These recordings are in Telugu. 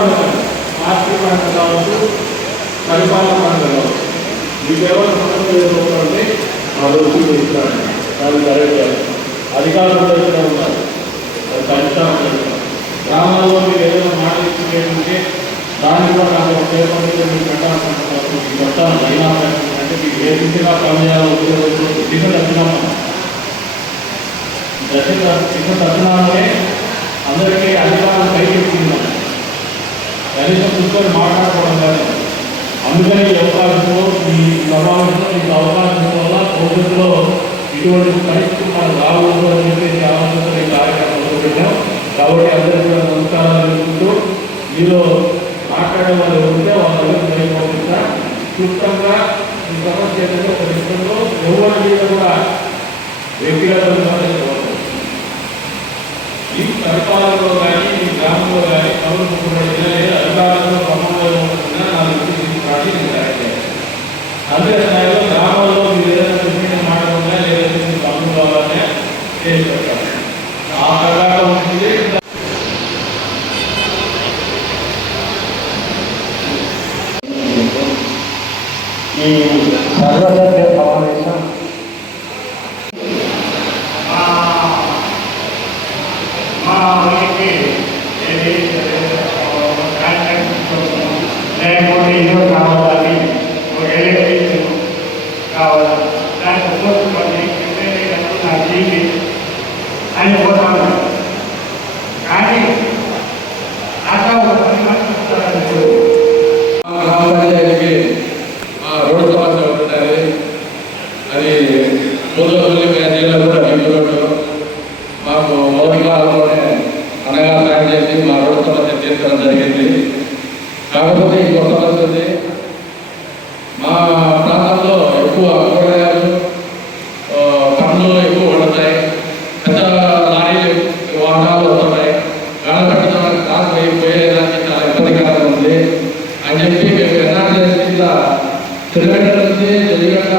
అంశాలు పార్టీ పరంగా కావచ్చు, పరిపాలన పరంగా కావచ్చు, ఈ కేవలం సమస్య ఏదవుతుంటే ఆ రోజు ఇస్తాడు. దాన్ని కరెక్ట్ అధికారులు దగ్గర ఉన్నారు, అది పరిష్కారం. గ్రామాల్లో మీరు ఏదైనా మాట ఇచ్చింటే దాన్ని కూడా నాకు ఒక పేపర్ మీకు పెట్టాలనుకుంటున్నారు. మీకు చెప్తాను అయినా అంటే మీకు ఏ దిశగా పనిచేయాలో దిశ దర్శనాలనే అందరికీ అధికారం పైకెత్తింది. కనీసం కూర్చొని మాట్లాడుకోవడం కానీ. అందుకని ఈ అవకాశంలో ఈ సమావేశంలో మీకు అవకాశం వల్ల భవిష్యత్తులో ఇటువంటి పరిస్థితి మనం రాకూడదు అని చెప్పేసి ఆలోచన ఈ కార్యక్రమం మొదలుపెట్టాం. కాబట్టి అందరికీ కూడా నమస్కారాలు తెలుపుకుంటూ మీలో మాట్లాడే వాళ్ళు ఉంటే వాళ్ళ దగ్గర పంపిస్తా. క్లుప్తంగా ఈ సమస్య ఏంటంటే ఒక విషయంలో ఎవరి మీద కూడా వ్యక్తిగతంగా ఈ పరిపాలనలో కానీ ఈ గ్రామంలో కానీ కౌలుకున్న అధికారులతో సమన్వయం ఉంటుందని నా దృష్టి పార్టీ అదే స్థాయిలో గ్రామంలో మీరు ఏదైనా చెప్పిన మాట ఉన్నా లేదంటే మీరు పనులు కావాలనే చేసి పెట్టాలి. ఆ ప్రకారం ఉంటుంది. ఈ సర్వసభ్య సమావేశం లేకపోతే ఇల్లు కావాలని ఒక ఎలక్ట్రిక్ కావాలి, దానికి ఉపయోగపడి నా జీవి అని పోతాను. కానీ అట్లా ఒక 10 మంది గ్రామ పంచాయతీకి రోడ్డు సమస్య ఉంటుంది. అది మూలపల్లి జిల్లా కూడా లింక్ రోడ్డు మాకు మొదటి కాలంలోనే అనగా ప్లాన్ చేసి మా రోడ్డు సమస్య తీర్చడం జరిగింది. కాకపోతే ఈ కొత్త సమస్య ఉంది. మా ప్రాంతంలో ఎక్కువ కూరగాయలు పనులు ఎక్కువ పడతాయి. పెద్ద లారీలు వాహనాలు వస్తున్నాయి. గాలపెట్టడానికి కారు పోయేదానికి చాలా ఇబ్బందికరంగా ఉంది అని చెప్పి మేము ఎన్ఆర్జీఎస్ కింద తిరుగడ్డ నుంచి జల్లిగడ్డ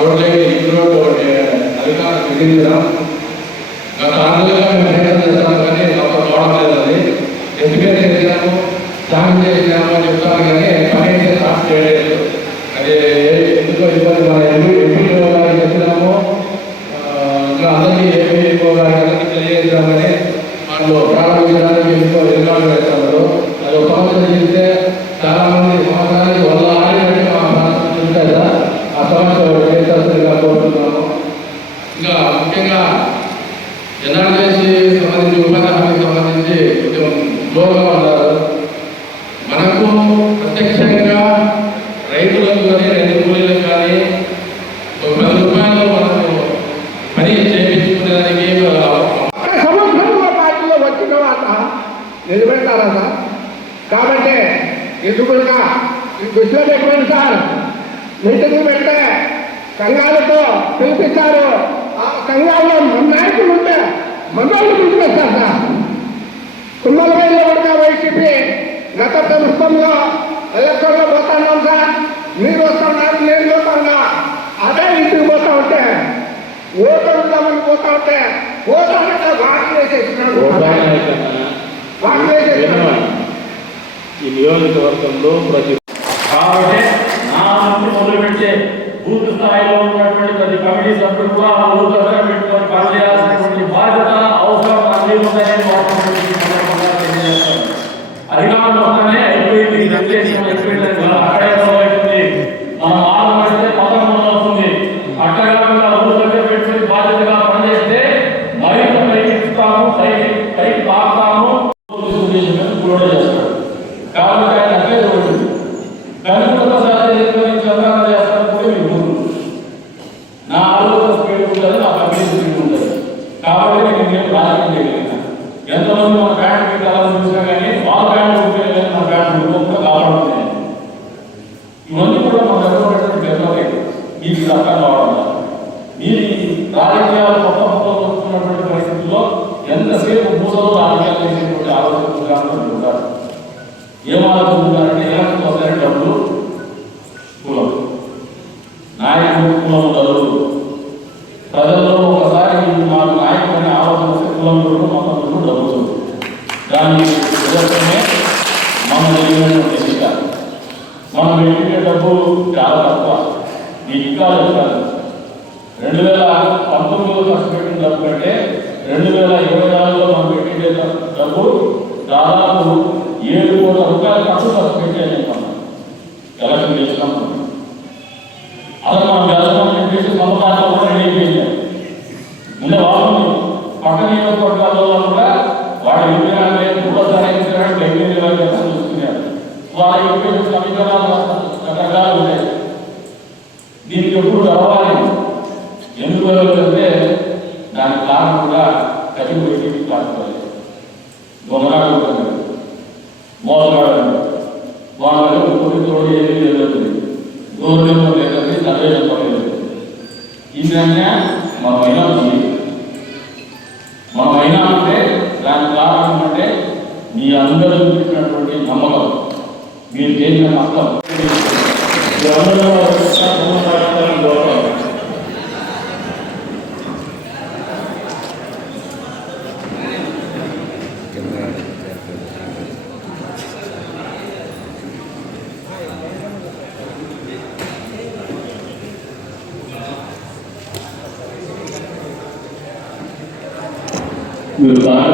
రోడ్లకి లింక్ రోడ్డు అధికారులు విధించడం గత 6 నెలలుగా మేము ప్రయత్నం చేస్తాము, కానీ మాకు రావడం లేదు. అది ఎందుకంటే చేసాము సాయం చేసినాము అని చెప్తాను, కానీ పని అయితే స్టార్ట్ చేయలేదు. అది ఎందుకో ఇబ్బంది. మన ఎంపీఓ గారికి చెప్పినాము, ఇంకా అందరికీ ఎంపీఓ గారికి తెలియజేద్దామని వాళ్ళు ప్రారంభించడానికి ఎంతో రికార్డు వేస్తున్నారు. అది ఒక సమస్య చేస్తే చాలా మంది సంవత్సరానికి 100 ఆడి మా ప్రాంతం ఉంటాయి కదా, ఆ సమస్య చేసేస్తుగా కోరుతున్నాము. ఇంకా ముఖ్యంగా ఎన్ఆర్జీఎస్ సంబంధించి ఉపాధి హామీకి సంబంధించి కొంచెం దూరంగా ఉన్నారు. మనకు ప్రత్యక్షంగా రైతులకు కానీ రైతు కూలీలకు కానీ 10 రూపాయలు మనకు పని చేయించుకునేదానికి సంవత్సరంలో పార్టీలో వచ్చిన తర్వాత నిలబెడతారా సార్? కాబట్టి ఎందుకుగా దృష్టిలో పెట్టుకోండి సార్. మీటింగ్ పెట్టే సంఘాలతో పిలిపిస్తారు. ఆ సంఘాల్లో మన నాయకులు ఉంటే మనల్ని పిలిపిస్తారు సార్. తుమ్మలపల్లిలో కూడా వైసీపీ గత ప్రభుత్వంలో ఎలక్షన్లో పోతున్నాం సార్. మీరు వస్తున్నారు, నేను పోతున్నా. అదే ఇంటికి పోతా ఉంటే ఓటు ఉంటామని పోతా ఉంటే ఓటానంటే వాటి వేసేసినాడు. ఈ నియోజకవర్గంలో ప్రతి కాబట్టి నా నుంచి మొదలుపెట్టే బూత్ స్థాయిలో ఉన్నటువంటి ప్రతి కమిటీ సభ్యులు కూడా ఆ ఊరు దగ్గర పెట్టుకొని పనిచేయాల్సినటువంటి బాధ్యత అవసరం అన్ని ఉన్నాయని తెలియజేస్తాను. అధికారులు వస్తేనే అయిపోయింది, అయిపోయింది అక్కడే అవుతుంది. మనం ఆలోచిస్తే 11 అవుతుంది. అట్లా కాకుండా ఊరు దగ్గర పెట్టుకుని బాధ్యతగా పనిచేస్తే మరింత పైకి ఇస్తాము, పైకి తాగుతాము కూడా చేస్తాడు. కాబట్టి ఆయన అట్లే చూడండి. కనుక చంద్రన చేస్తాను కూడా మీకు నా ఆలోచన స్పీడ్ ఉంటుంది, నా కమిటీ స్పీడ్ ఉంటుంది. కాబట్టి నేను రాజకీయం చేయగలిగిన ఎంతమంది మన బ్యాండ్ పెట్టాలని చూసినా కానీ వాళ్ళ బ్యాండ్ ఉపయోగం మన బ్యాండ్ కూడా కాపాడుతున్నాయి. ఇవన్నీ కూడా మన దగ్గర డెవలప్ మీకు అర్థం కావడం. ఈ రాజకీయాలు కొత్త వస్తున్నటువంటి పరిస్థితుల్లో ఎంతసేపు మూసలో రాజకీయాలు చేసేటువంటి ఆలోచన ఉంటారు. ఏం ఆలోచిస్తున్నారంటే ఎలక్షన్ వస్తారంటే డబ్బులు కులం, నాయకుడు కులం ఉండదు. ప్రజల్లో ఒకసారి మాకు నాయకుడు అనే ఆలోచన వస్తే కులం మొత్తం డబ్బులు దాని నిదర్శనమే మనం జరిగినటువంటి ఎన్నిక. మనం పెట్టిన డబ్బు చాలా తక్కువ. ఈ ఇంకా చెప్తాను, 2019లో ఖర్చు పెట్టిన డబ్బు కంటే 2024లో మనం పెట్టిన డబ్బు దాదాపు 7 కోట్ల రూపాయల ఖర్చు పెట్టాను. ఎలక్షన్ చేసినప్పుడు అలా మనం వెళ్తామని చెప్పేసి సొంతాల్లో కూడా రెడీ అయిపోయింది. ముందే వాళ్ళు పక్క నియోజకవర్గాల్లో కూడా వాడు విగ్రహాలు పూర్వసారి బయట చూసుకున్నారు. వాళ్ళ చెప్పేసి సమీకరణాలు రకరకాలు ఉన్నాయి. దీనికి ఎప్పుడు రావాలి ఎందుకు అంటే దానికి కారణం కూడా కఠిన పెట్టి కాకపోవాలి. దొంగనాడు ఉంటుంది, మోసగాడు వాళ్ళ కొన్ని తోడు ఏమీ లేదు, గౌరవం లేదండి, చదివే చెప్పలేదు. ఇదన్నా మనమైనా మనమైనా అంటే దానికి కారణం అంటే మీ అందరూ చూపించినటువంటి నమ్మకం, మీరు చేసిన నష్టం. మీరు బాగా